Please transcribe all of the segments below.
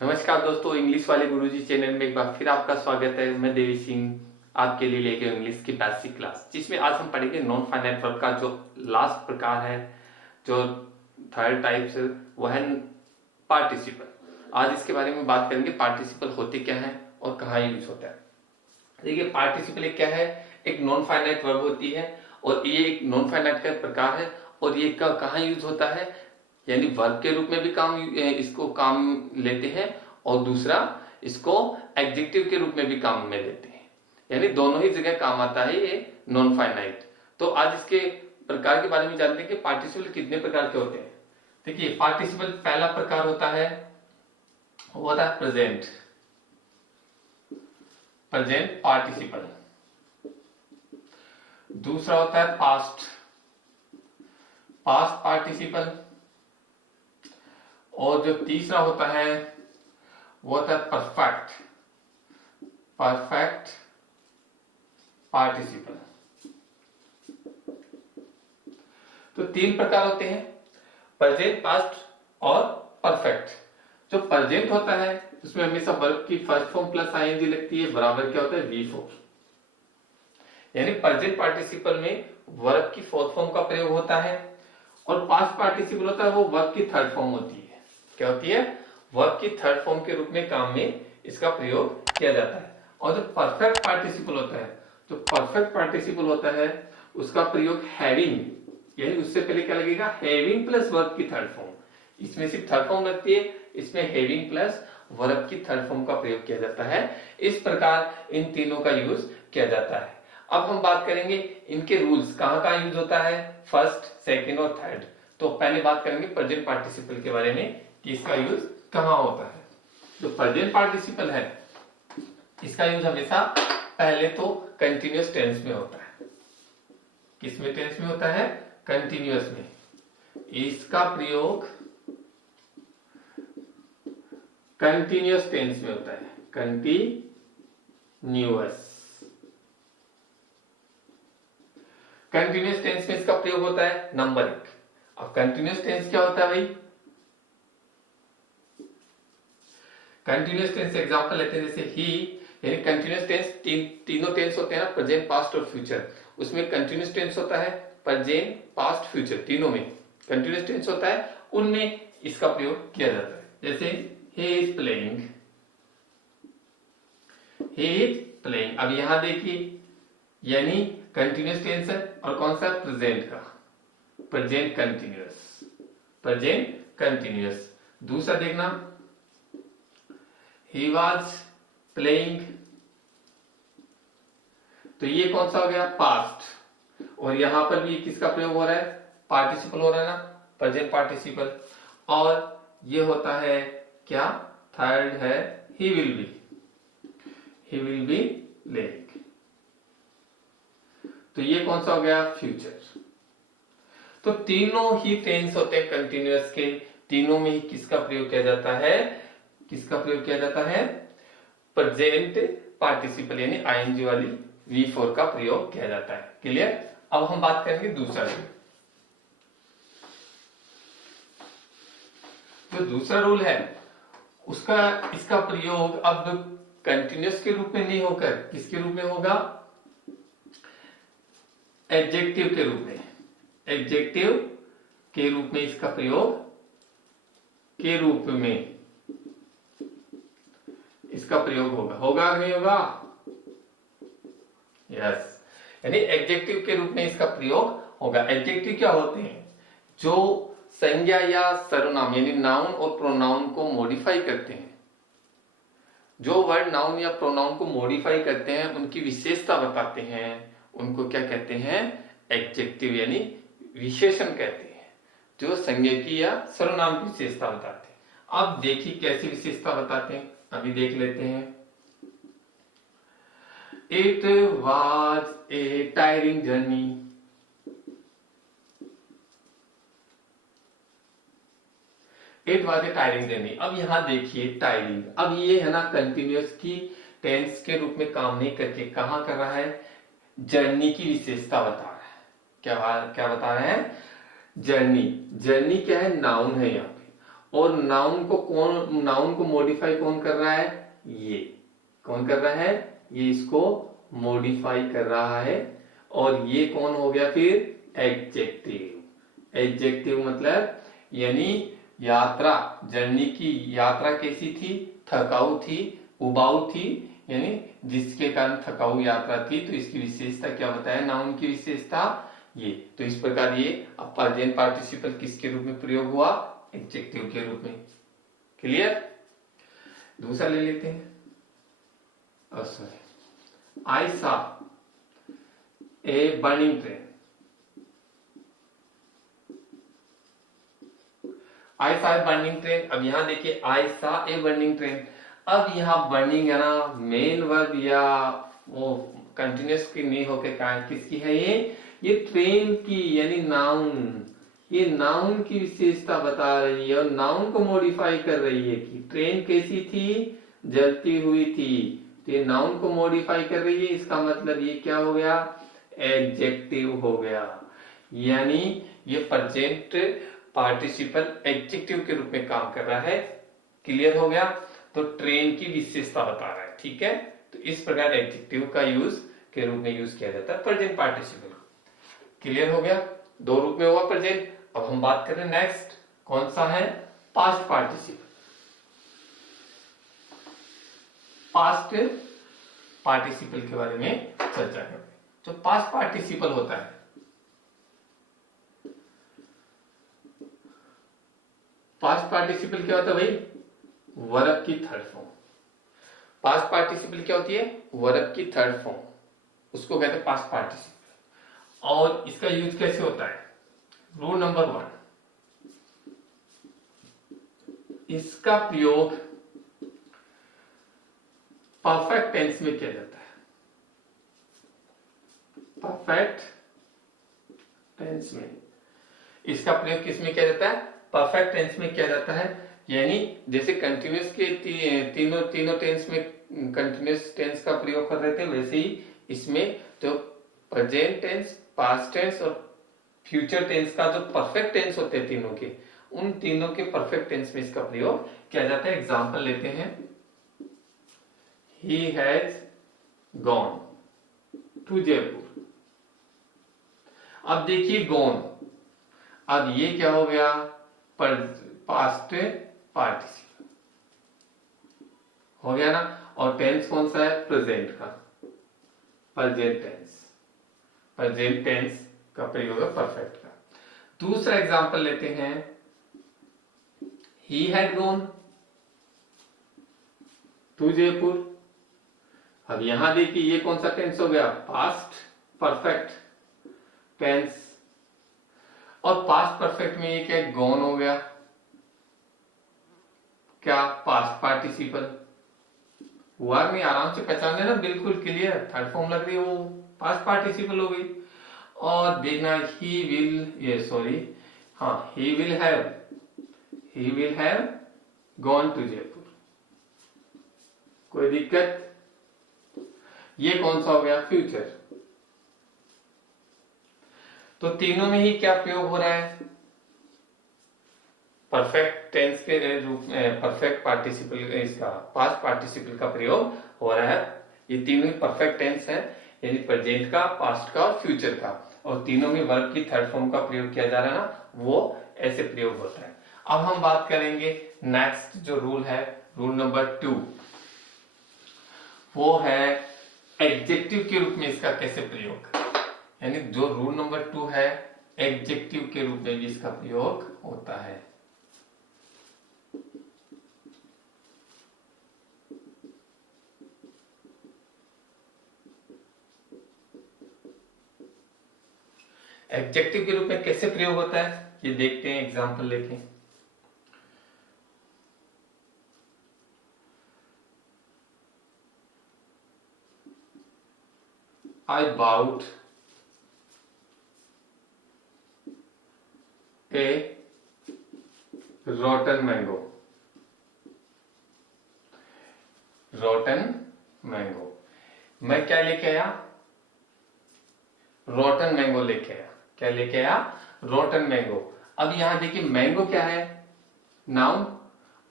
नमस्कार दोस्तों, इंग्लिश वाले गुरुजी चैनल में एक बार फिर आपका स्वागत है। मैं देवी सिंह आपके लिए लेके इंग्लिश की बेसिक क्लास, जिसमें आज हम पढ़ेंगे नॉन फाइनाइट वर्ब का जो लास्ट प्रकार है, जो थर्ड टाइप है, वह है पार्टिसिपल। आज इसके बारे में बात करेंगे, पार्टिसिपल होते क्या है और कहाँ यूज होता है। देखिए, पार्टिसिपल एक क्या है, एक नॉन फाइनाइट वर्ब होती है और ये एक नॉन फाइनाइट का प्रकार है। और ये कहाँ यूज होता है, यानी वर्ब के रूप में भी इसको काम लेते हैं और दूसरा इसको एडजेक्टिव के रूप में भी काम में लेते हैं, यानी दोनों ही जगह काम आता है ये नॉन फाइनाइट। तो आज इसके प्रकार के बारे में जानते हैं कि पार्टिसिपल कितने प्रकार के होते हैं। देखिए, पार्टिसिपल पहला प्रकार होता है, वो होता है प्रेजेंट, प्रेजेंट पार्टिसिपल। दूसरा होता है पास्ट, पास्ट पार्टिसिपल। और जो तीसरा होता है वो होता है परफेक्ट, परफेक्ट पार्टिसिपल। तो तीन प्रकार होते हैं, प्रेजेंट, पास्ट और परफेक्ट। जो प्रेजेंट होता है उसमें हमेशा वर्ब की फर्स्ट फॉर्म प्लस आईएनजी लगती है, बराबर क्या होता है V4। यानी प्रेजेंट पार्टिसिपल में वर्ब की फोर्थ फॉर्म का प्रयोग होता है, और पास्ट पार्टिसिपल होता है वो वर्ब की थर्ड फॉर्म होती है। क्या होती है, वर्ब की थर्ड फॉर्म के रूप में काम में इसका प्रयोग किया जाता है। और जो परफेक्ट पार्टिसिपल होता है, जो परफेक्ट पार्टिसिपल होता है उसका प्रयोग हैविंग, यानी उससे पहले क्या लगेगा, हैविंग प्लस वर्ब की थर्ड फॉर्म। इसमें सिर्फ थर्ड फॉर्म लगती है, इसमें हैविंग प्लस वर्ब की थर्ड फॉर्म का प्रयोग किया जाता है। इस प्रकार इन तीनों का यूज किया जाता है। अब हम बात करेंगे इनके रूल्स, कहाँ कहाँ यूज होता है, फर्स्ट, सेकेंड और थर्ड। तो पहले बात करेंगे प्रेजेंट पार्टिसिपल के बारे में कि इसका यूज कहाँ होता है। जो प्रेजेंट पार्टिसिपल है इसका यूज हमेशा पहले तो कंटिन्यूअस टेंस में होता है। किसमें टेंस में होता है, कंटिन्यूअस में। इसका प्रयोग कंटिन्यूअस टेंस में होता है, कंटिन्यूअस। कंटिन्यूअस टेंस में इसका प्रयोग होता है नंबर 1। अब कंटिन्यूअस टेंस क्या होता है भाई, कंटिन्यूअस टेंस एग्जांपल लेते हैं, जैसे ही, यानी कंटिन्यूअस टेंस तीनों टेंस होते हैं ना, प्रेजेंट, पास्ट और फ्यूचर। उसमें कंटिन्यूअस टेंस होता है प्रेजेंट, पास्ट, फ्यूचर, तीनों में कंटिन्यूअस टेंस होता है, उनमें इसका प्रयोग किया जाता है। जैसे he is playing, he is playing। अब यहां देखिए, यानी कंटिन्यूअस टेंस है और कौन सा, प्रेजेंट का, प्रेजेंट कंटिन्यूअस, प्रेजेंट कंटिन्यूअस। दूसरा देखना, he was playing, तो ये कौन सा हो गया, पास्ट। और यहां पर भी किसका प्रयोग हो रहा है, पार्टिसिपल हो रहा है ना, प्रेजेंट पार्टिसिपल। और ये होता है क्या, थर्ड है he will be, he will be playing। तो ये कौन सा हो गया, फ्यूचर। तो तीनों ही टेंस होते हैं कंटिन्यूअस के, तीनों में ही किसका प्रयोग किया जाता है, किसका प्रयोग किया जाता है, प्रेजेंट पार्टिसिपल यानी आईएनजी वाली V4 का प्रयोग किया जाता है। क्लियर। अब हम बात करेंगे दूसरा रूल। जो दूसरा रूल है उसका, इसका प्रयोग अब कंटिन्यूअस के रूप में नहीं होकर किसके रूप में होगा, एडजेक्टिव के रूप में। एडजेक्टिव के रूप में इसका प्रयोग, के रूप में इसका प्रयोग होगा, होगा नहीं होगा, यस। यानी एडजेक्टिव के रूप में इसका प्रयोग होगा। एडजेक्टिव क्या होते हैं, जो संज्ञा या सर्वनाम यानी नाउन और प्रोनाउन को मॉडिफाई करते हैं। जो वर्ड नाउन या प्रोनाउन को मॉडिफाई करते हैं, उनकी विशेषता बताते हैं, उनको क्या कहते हैं, एडजेक्टिव यानी विशेषण कहते हैं, जो संज्ञा की या सर्वनाम की विशेषता बताते हैं। अब देखिए कैसी विशेषता बताते हैं, अभी देख लेते हैं। It was a tiring journey, it was a tiring journey. अब यहां देखिए टायरिंग, अब ये है ना कंटिन्यूअस की टेंस के रूप में काम नहीं करके कहां कर रहा है, जर्नी की विशेषता बता रहा है। क्या क्या बता रहे हैं, जर्नी। जर्नी क्या है, नाउन है यहाँ पे, और नाउन को मॉडिफाई कौन कर रहा है? ये कौन कर रहा है? ये इसको मॉडिफाई कर रहा है। और ये कौन हो गया फिर? एडजेक्टिव। एडजेक्टिव मतलब यानी यात्रा, जर्नी की यात्रा कैसी थी? थकाऊ थी, उबाऊ थी, यानी जिसके कारण थकाऊ यात्रा थी। तो इसकी विशेषता क्या बताया? नाउन की विशेषता ये। तो इस प्रकार ये प्रेजेंट पार्टिसिपल किसके रूप में प्रयोग हुआ? एडजेक्टिव के रूप में। क्लियर? दूसरा ले लेते हैं। Sorry, I saw a burning train. I saw a burning train. अब यहां देखिए, I saw a burning train. अब यहाँ बर्निंग है ना, मेन वर्ब या वो कंटिन्यूस की नहीं होके किसकी है? ये ट्रेन की, यानी नाउन। ये नाउन की विशेषता बता रही है और नाउन को मॉडिफाई कर रही है कि ट्रेन कैसी थी? जलती हुई थी। तो ये नाउन को मॉडिफाई कर रही है, इसका मतलब ये क्या हो गया? एडजेक्टिव हो गया। यानी ये प्रेजेंट पार्टिसिपल एडजेक्टिव के रूप में काम कर रहा है। क्लियर हो गया? तो ट्रेन की विशेषता बता रहा है। ठीक है, तो इस प्रकार एडजेक्टिव का यूज के रूप में यूज किया जाता है प्रेजेंट पार्टिसिपल। क्लियर हो गया? दो रूप में हुआ प्रेजेंट। अब हम बात करें नेक्स्ट, कौन सा है? Past participle. पास्ट पार्टिसिपल के बारे में चर्चा करें। जो पास्ट पार्टिसिपल होता है, पास्ट पार्टिसिपल क्या होता है भाई? वर्ब की थर्ड फॉर्म। पास्ट पार्टिसिपल क्या होती है? वर्ब की थर्ड फॉर्म, उसको कहते हैं पास्ट पार्टिसिपल। और इसका यूज कैसे होता है? रूल नंबर 1, इसका प्रयोग परफेक्ट टेंस में किया जाता है। परफेक्ट टेंस में इसका प्रयोग किस में किया जाता है? परफेक्ट टेंस में किया जाता है। यानी जैसे कंटिन्यूस के तीनों टेंस में कंटिन्यूस टेंस का प्रयोग कर रहे थे, वैसे ही इसमें जो प्रेजेंट टेंस, पास्ट टेंस और फ्यूचर टेंस का जो परफेक्ट टेंस होते हैं तीनों के, उन तीनों के परफेक्ट टेंस में इसका प्रयोग किया जाता है। एग्जांपल लेते हैं, he has gone to Jaipur. अब देखिए गॉन, अब ये क्या हो गया? पास्ट पार्टिसिपल हो गया ना। और टेंस कौन सा है? प्रेजेंट का, प्रेजेंट टेंस। प्रेजेंट टेंस का प्रयोग है परफेक्ट का। दूसरा एग्जांपल लेते हैं, he had gone to Jaipur. अब यहां देखिए ये कौन सा टेंस हो गया? Past perfect tense. और पास्ट परफेक्ट में ये क्या? गॉन हो गया। क्या? पास्ट पार्टिसिपल हुआ नहीं? आराम से पहचान लेना, बिल्कुल क्लियर। थर्ड फॉर्म लग रही है, वो पास्ट पार्टिसिपल हो गई। और देखना, ही विल, ये सॉरी, हाँ, he will have gone to Jaipur. कोई दिक्कत? ये कौन सा हो गया? फ्यूचर। तो तीनों में ही क्या प्रयोग हो रहा है? परफेक्ट टेंस के रूप में परफेक्ट पार्टिसिपल, इसका पास्ट पार्टिसिपल का प्रयोग हो रहा है। ये तीनों ही परफेक्ट टेंस है, यानी प्रेजेंट का, पास्ट का और फ्यूचर का। और तीनों में वर्ब की थर्ड फॉर्म का प्रयोग किया जा रहा है ना, वो ऐसे प्रयोग होता है। अब हम बात करेंगे नेक्स्ट जो रूल है, रूल नंबर 2, वो है एडजेक्टिव के रूप में इसका कैसे प्रयोग। यानी जो रूल नंबर 2 है, एडजेक्टिव के रूप में भी इसका प्रयोग होता है। एडजेक्टिव के रूप में कैसे प्रयोग होता है ये देखते हैं, एग्जांपल लेके। I bought a rotten mango. rotten mango, मैं क्या लेके आया? रोटन मैंगो लेके आया। क्या लेके आया? Rotten mango. अब यहां देखिए मैंगो क्या है? नाउन,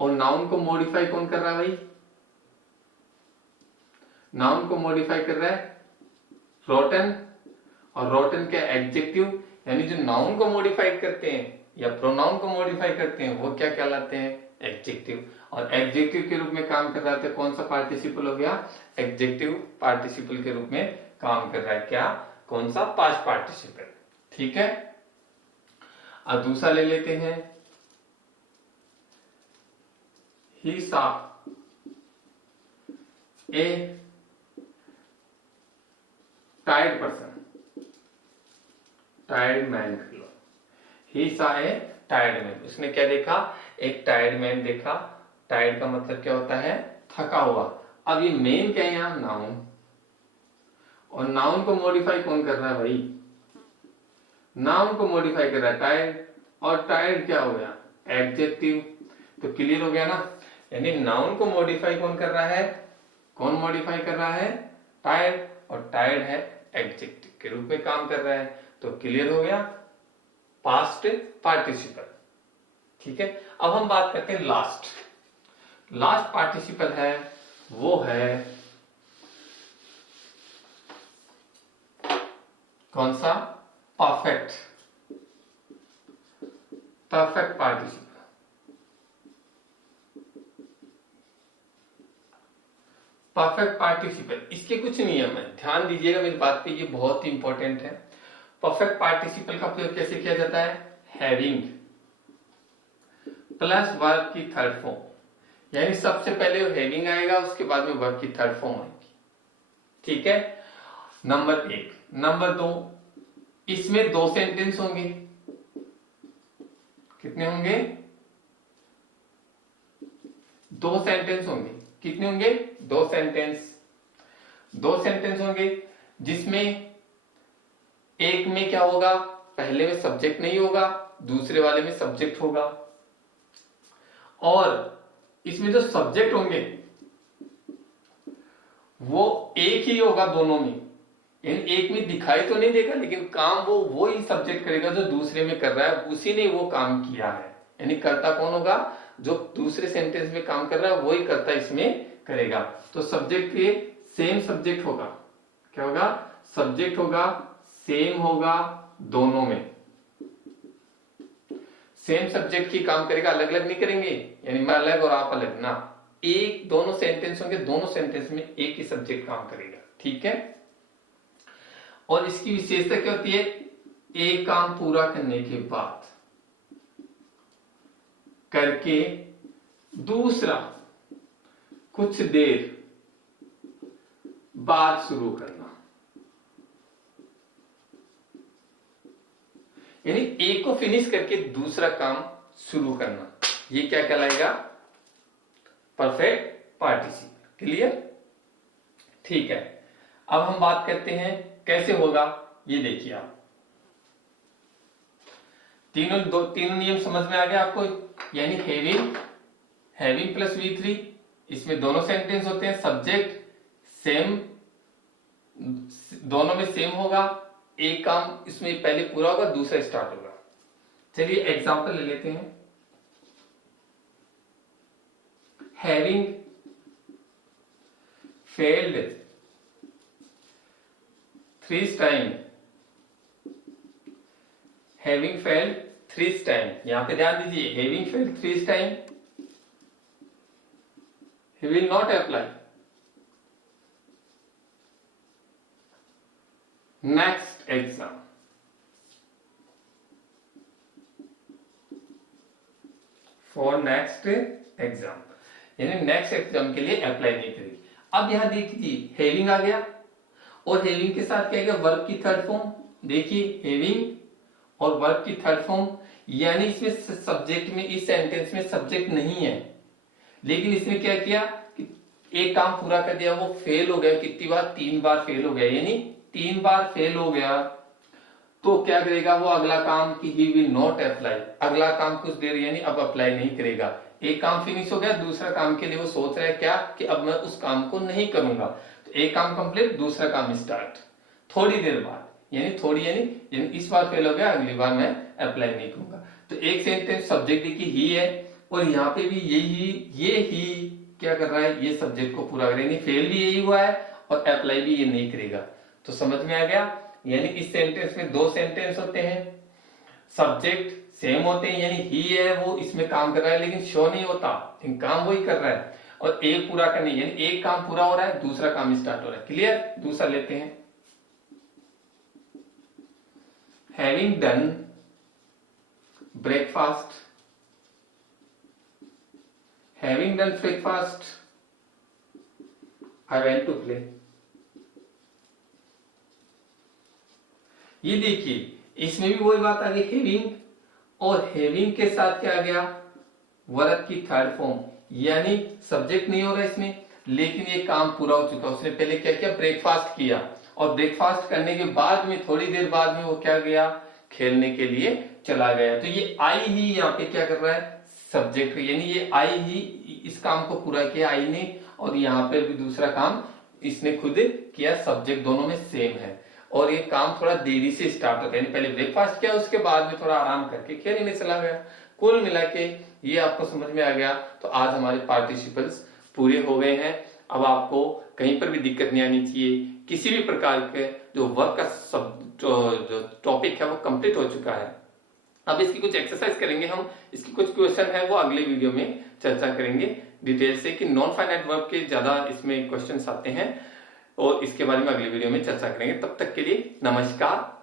और नाउन को मॉडिफाई कौन कर रहा है भाई? नाउन को मॉडिफाई कर रहा है रोटन, और रोटन क्या एडजेक्टिव, यानी जो नाउन को मॉडिफाई करते हैं या प्रोनाउन को मॉडिफाई करते हैं वो क्या कहलाते हैं? एडजेक्टिव। और एडजेक्टिव के रूप में काम कर रहा है कौन सा पार्टिसिपल हो गया? एडजेक्टिव पार्टिसिपल के रूप में काम कर रहा है क्या? कौन सा? Past participle. ठीक है, अब दूसरा ले लेते हैं, ही सा ए टायर्ड पर्सन, टायर्ड मैन कर लो। ही सा ए टायर्ड मैन, उसने क्या देखा? एक टायर्ड मैन देखा। टायर्ड का मतलब क्या होता है? थका हुआ। अब ये मेन क्या है यहाँ? नाउन, और नाउन को मॉडिफाई कौन कर रहा है भाई? नाउन को मॉडिफाई कर रहा है टायर्ड, और टायर्ड क्या हो गया? एडजेक्टिव। तो क्लियर हो गया ना, यानी नाउन को मॉडिफाई कौन कर रहा है? कौन मॉडिफाई कर रहा है? टायर्ड, और टायर्ड है एडजेक्टिव के रूप में काम कर रहा है। तो क्लियर हो गया पास्ट पार्टिसिपल। ठीक है, अब हम बात करते हैं लास्ट। लास्ट पार्टिसिपल है वो है कौन सा? Perfect, perfect participle. Perfect participle, इसके कुछ नियम है, ध्यान दीजिएगा मेरी बात पे, ये बहुत ही इंपॉर्टेंट है। परफेक्ट पार्टिसिपल का प्रयोग कैसे किया जाता है? हैविंग प्लस वर्ब की थर्ड फॉर्म, यानी सबसे पहले हैविंग आएगा, उसके बाद में वर्ब की थर्ड फॉर्म आएगी। ठीक है, नंबर 1। नंबर 2, इसमें 2 सेंटेंस होंगे। कितने होंगे? 2 सेंटेंस होंगे। कितने होंगे? 2 सेंटेंस। 2 सेंटेंस होंगे, जिसमें एक में क्या होगा? पहले में सब्जेक्ट नहीं होगा, दूसरे वाले में सब्जेक्ट होगा। और इसमें जो सब्जेक्ट होंगे वो एक ही होगा दोनों में, यानी एक में दिखाई तो नहीं देगा, लेकिन काम वो ही सब्जेक्ट करेगा जो दूसरे में कर रहा है, उसी ने वो काम किया है। यानी कर्ता कौन होगा? जो दूसरे सेंटेंस में काम कर रहा है वही कर्ता इसमें करेगा। तो सब्जेक्ट के सेम सब्जेक्ट होगा। क्या होगा? सब्जेक्ट होगा, सेम होगा दोनों में। सेम सब्जेक्ट की काम करेगा, अलग अलग नहीं करेंगे, यानी मैं अलग और आप अलग ना, एक दोनों सेंटेंस होंगे, दोनों सेंटेंस में एक ही सब्जेक्ट काम करेगा। ठीक है, और इसकी विशेषता क्या होती है? एक काम पूरा करने के बाद करके दूसरा कुछ देर बाद शुरू करना, यानी एक को फिनिश करके दूसरा काम शुरू करना, ये क्या कहलाएगा? Perfect participle. क्लियर? ठीक है, अब हम बात करते हैं कैसे होगा। ये देखिए आप, तीनों नियम समझ में आ गया आपको, यानी हैविंग प्लस V3, इसमें दोनों सेंटेंस होते हैं, सब्जेक्ट सेम, दोनों में सेम होगा, एक काम इसमें पहले पूरा होगा, दूसरा स्टार्ट होगा। चलिए एग्जांपल ले लेते हैं। Having failed 3 time, having failed 3 time, यहां पे ध्यान दीजिए, having failed 3 time, he will not apply. Next exam. For next exam, यानी नेक्स्ट एग्जाम के लिए अप्लाई नहीं करेगी। अब यहां देखिए हैविंग आ गया, और हैविंग के साथ क्या गया? वर्ब की थर्ड फॉर्म। देखिए हैविंग और वर्ब की थर्ड फॉर्म, यानी इसमें सब्जेक्ट में, इस सेंटेंस में सब्जेक्ट नहीं है, लेकिन इसने क्या किया कि एक काम पूरा कर दिया, वो फेल हो गया। कितनी बार? 3 बार फेल हो गया, यानी 3 बार फेल हो गया, तो क्या करेगा वो? अगला काम कि ही विल नॉट अप्लाई, अगला काम कुछ देर यानी अब अप्लाई नहीं करेगा। एक काम फिनिश हो गया, दूसरा काम के लिए वो सोच रहा है क्या कि अब मैं उस काम को नहीं करूंगा। तो एक काम कंप्लीट, दूसरा काम स्टार्ट थोड़ी देर बाद, यानी थोड़ी यानी इस बार फेल हो गया, अगली बार मैं अप्लाई नहीं करूंगा। तो एक सेंटेंस सब्जेक्ट की ही है, और यहाँ पे भी ये ही क्या कर रहा है, ये सब्जेक्ट को पूरा करेंगे। फेल भी यही हुआ है और अप्लाई भी ये नहीं करेगा। तो समझ में आ गया, यानी इस सेंटेंस में दो सेंटेंस होते हैं, सब्जेक्ट सेम होते हैं, यानी ही है वो इसमें काम कर रहा है लेकिन शो नहीं होता, काम वही कर रहा है, और एक पूरा करने, यानी एक काम पूरा हो रहा है, दूसरा काम स्टार्ट हो रहा है। क्लियर? दूसरा लेते हैं, having done breakfast, having done breakfast I went to play। ये देखिए इसमें भी वही बात आ गई, हैविंग, और हैविंग के साथ क्या आ गया, वर्ब की थर्ड फॉर्म, यानी सब्जेक्ट नहीं हो रहा इसमें लेकिन ये काम पूरा हो चुका। उसने पहले क्या किया, ब्रेकफास्ट किया, और ब्रेकफास्ट करने के बाद में थोड़ी देर बाद में वो क्या गया, खेलने के लिए चला गया। तो ये आई ही यहाँ पे क्या कर रहा है, सब्जेक्ट, यानी ये आई ही इस काम को पूरा किया आई ने, और यहाँ पर भी दूसरा काम इसने खुद किया, सब्जेक्ट दोनों में सेम है। और ये काम थोड़ा देरी से स्टार्ट होता है, यानी पहले ब्रेकफास्ट किया, उसके बाद में थोड़ा आराम करके खेलने चला गया। कुल मिला के ये आपको समझ में आ गया। तो आज हमारे पार्टिसिपल्स पूरे हो गए हैं। अब आपको कहीं पर भी दिक्कत नहीं आनी चाहिए, किसी भी प्रकार के जो वर्क का सब जो टॉपिक है वो कंप्लीट हो चुका है। अब इसकी कुछ एक्सरसाइज करेंगे हम, इसकी कुछ क्वेश्चन है वो अगले वीडियो में चर्चा करेंगे डिटेल से, कि नॉन फाइनाइट वर्ब के ज्यादा इसमें क्वेश्चंस आते हैं, और इसके बारे में अगले वीडियो में चर्चा करेंगे। तब तक के लिए नमस्कार।